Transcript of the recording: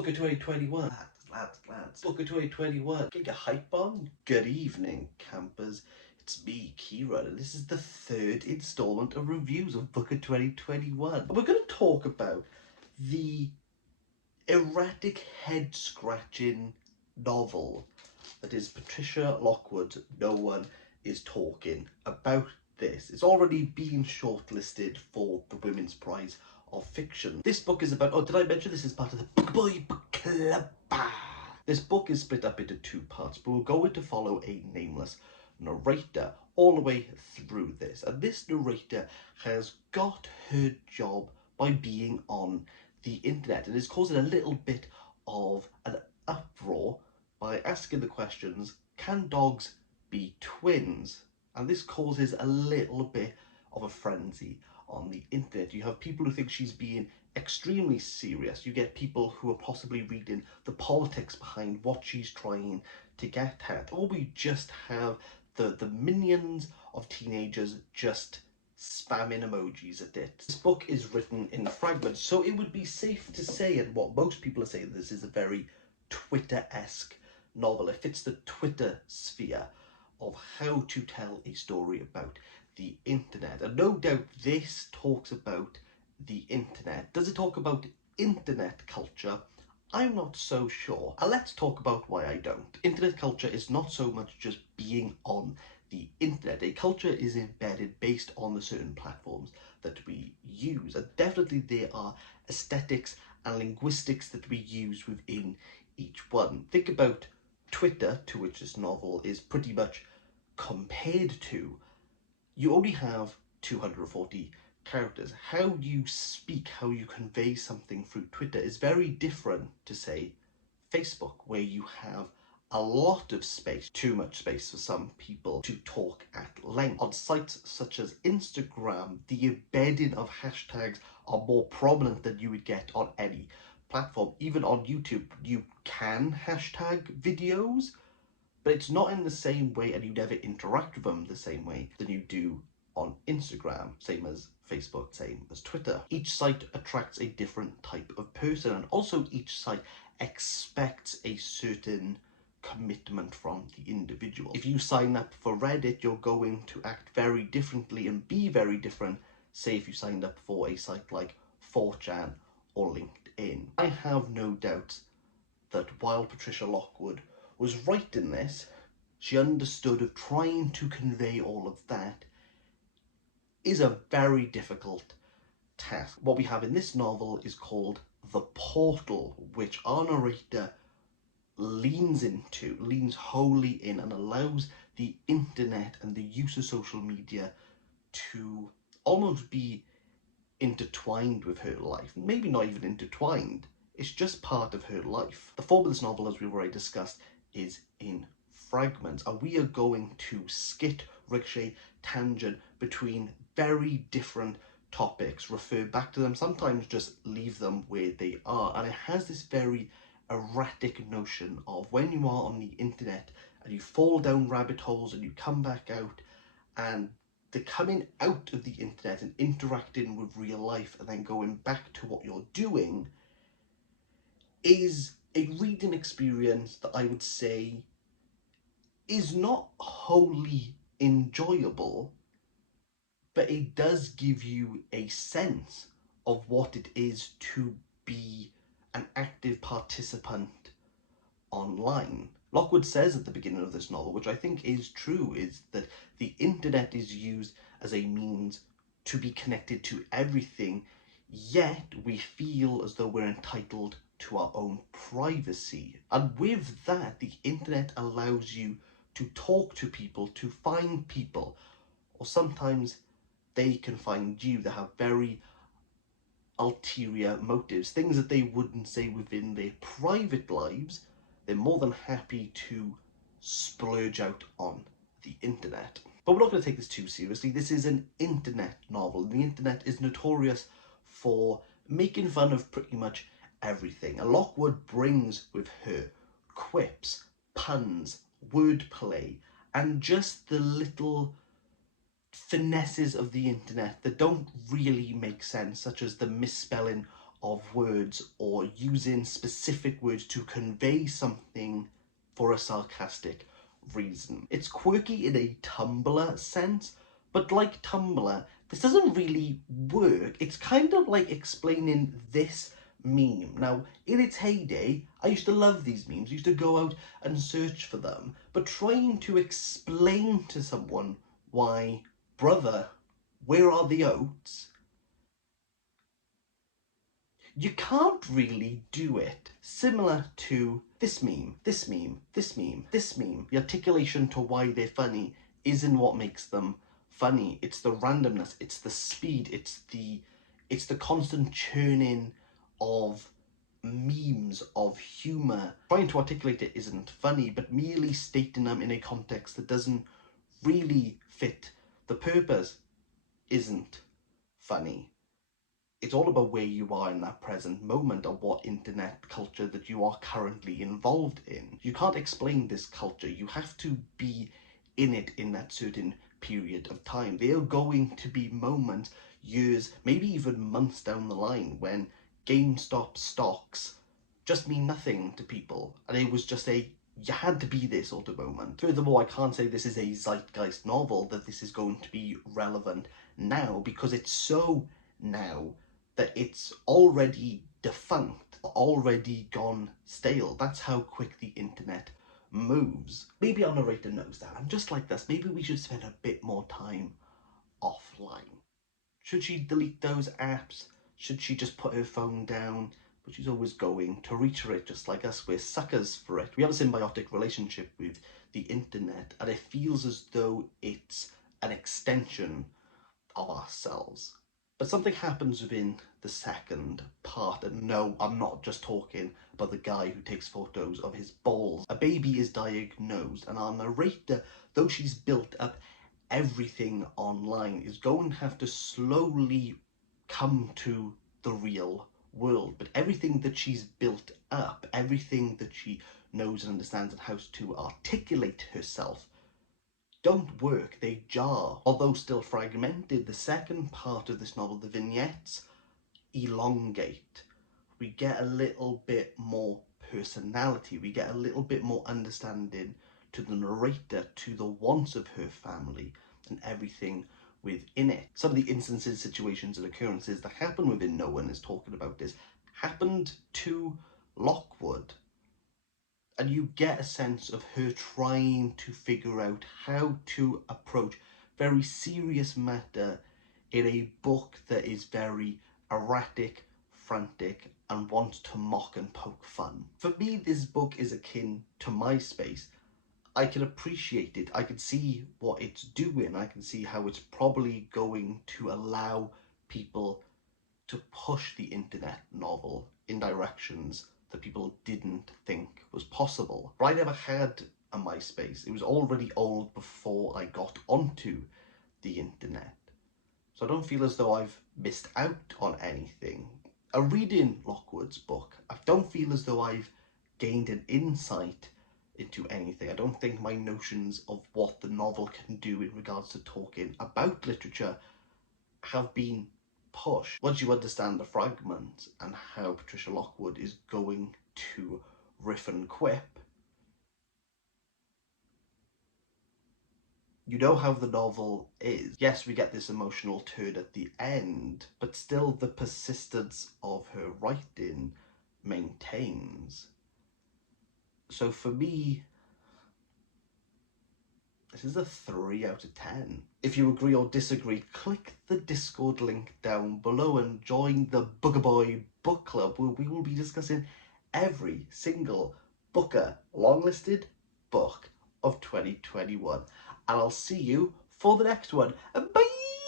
Book of 2021. Lads. Book of 2021. Get your hype on. Good evening, campers. It's me, Klara, and this is the third installment of reviews of Book of 2021. And we're going to talk about the erratic, head-scratching novel that is Patricia Lockwood. No one is talking about this. It's already been shortlisted for the Women's Prize of Fiction. This book is about, did I mention this is part of the Book Boy Book Club? This book is split up into two parts, but we're going to follow a nameless narrator all the way through this. And this narrator has got her job by being on the internet and is causing a little bit of an uproar by asking the questions, can dogs be twins? And this causes a little bit of a frenzy on the internet. You have people who think she's being extremely serious. You get people who are possibly reading the politics behind what she's trying to get at. Or we just have the minions of teenagers just spamming emojis at it. This book is written in fragments, so it would be safe to say, and what most people are saying, this is a very Twitter-esque novel. It fits the Twitter sphere of how to tell a story about the internet. And no doubt this talks about the internet. Does it talk about internet culture? I'm not so sure. And let's talk about why I don't. Internet culture is not so much just being on the internet. A culture is embedded based on the certain platforms that we use. And definitely there are aesthetics and linguistics that we use within each one. Think about Twitter, to which this novel is pretty much compared to. You only have 240 characters. How you speak, how you convey something through Twitter is very different to, say, Facebook, where you have a lot of space, too much space for some people, to talk at length. On sites such as Instagram, the embedding of hashtags are more prominent than you would get on any platform. Even on YouTube, you can hashtag videos, but it's not in the same way, and you never interact with them the same way than you do on Instagram, same as Facebook, same as Twitter. Each site attracts a different type of person, and also each site expects a certain commitment from the individual. If you sign up for Reddit, you're going to act very differently and be very different, say if you signed up for a site like 4chan or LinkedIn. I have no doubt that while Patricia Lockwood was writing this, she understood of trying to convey all of that is a very difficult task. What we have in this novel is called The Portal, which our narrator leans wholly in, and allows the internet and the use of social media to almost be intertwined with her life. Maybe not even intertwined, it's just part of her life. The form of this novel, as we've already discussed, is in fragments, and we are going to skit, ricochet, tangent between very different topics, refer back to them, sometimes just leave them where they are. And it has this very erratic notion of when you are on the internet and you fall down rabbit holes and you come back out, and the coming out of the internet and interacting with real life and then going back to what you're doing is a reading experience that I would say is not wholly enjoyable, but it does give you a sense of what it is to be an active participant online. Lockwood says at the beginning of this novel, which I think is true, is that the internet is used as a means to be connected to everything, yet we feel as though we're entitled to our own privacy. And with that, the internet allows you to talk to people, to find people, or sometimes they can find you that have very ulterior motives, things that they wouldn't say within their private lives. They're more than happy to splurge out on the internet. But we're not going to take this too seriously. This is an internet novel. The internet is notorious for making fun of pretty much everything. And Lockwood brings with her quips, puns, wordplay, and just the little finesses of the internet that don't really make sense, such as the misspelling of words or using specific words to convey something for a sarcastic reason. It's quirky in a Tumblr sense, but like Tumblr, this doesn't really work. It's kind of like explaining this meme. Now, in its heyday, I used to love these memes. I used to go out and search for them, but trying to explain to someone why, brother, where are the oats? You can't really do it. Similar to this meme, this meme, this meme, this meme. The articulation to why they're funny isn't what makes them funny. It's the randomness, it's the speed, it's the constant churning of memes, of humour. Trying to articulate it isn't funny, but merely stating them in a context that doesn't really fit the purpose isn't funny. It's all about where you are in that present moment or what internet culture that you are currently involved in. You can't explain this culture. You have to be in it in that certain period of time. There are going to be moments, years, maybe even months down the line when GameStop stocks just mean nothing to people. And it was just you had to be there sort of moment. Furthermore, I can't say this is a zeitgeist novel, that this is going to be relevant now, because it's so now that it's already defunct, already gone stale. That's how quick the internet moves. Maybe our narrator knows that. I'm just like this. Maybe we should spend a bit more time offline. Should she delete those apps? Should she just put her phone down? But she's always going to reach for it, just like us. We're suckers for it. We have a symbiotic relationship with the internet, and it feels as though it's an extension of ourselves. But something happens within the second part, and no, I'm not just talking about the guy who takes photos of his balls. A baby is diagnosed, and our narrator, though she's built up everything online, is going to have to slowly come to the real world. But everything that she's built up, everything that she knows and understands and how to articulate herself, don't work, they jar. Although still fragmented, the second part of this novel, the vignettes, elongate. We get a little bit more personality, we get a little bit more understanding to the narrator, to the wants of her family and everything within it. Some of the instances, situations and occurrences that happen within No One Is Talking About This happened to Lockwood. And you get a sense of her trying to figure out how to approach very serious matter in a book that is very erratic, frantic, and wants to mock and poke fun. For me, this book is akin to MySpace. I can appreciate it. I can see what it's doing. I can see how it's probably going to allow people to push the internet novel in directions that people didn't think was possible. But I never had a MySpace. It was already old before I got onto the internet. So I don't feel as though I've missed out on anything. Reading Lockwood's book, I don't feel as though I've gained an insight into anything. I don't think my notions of what the novel can do in regards to talking about literature have been pushed. Once you understand the fragments and how Patricia Lockwood is going to riff and quip, you know how the novel is. Yes, we get this emotional turn at the end, but still the persistence of her writing maintains. So for me, this is a 3 out of 10. If you agree or disagree, click the Discord link down below and join the Bookaboy Book Club, where we will be discussing every single Booker longlisted book of 2021. And I'll see you for the next one. Bye!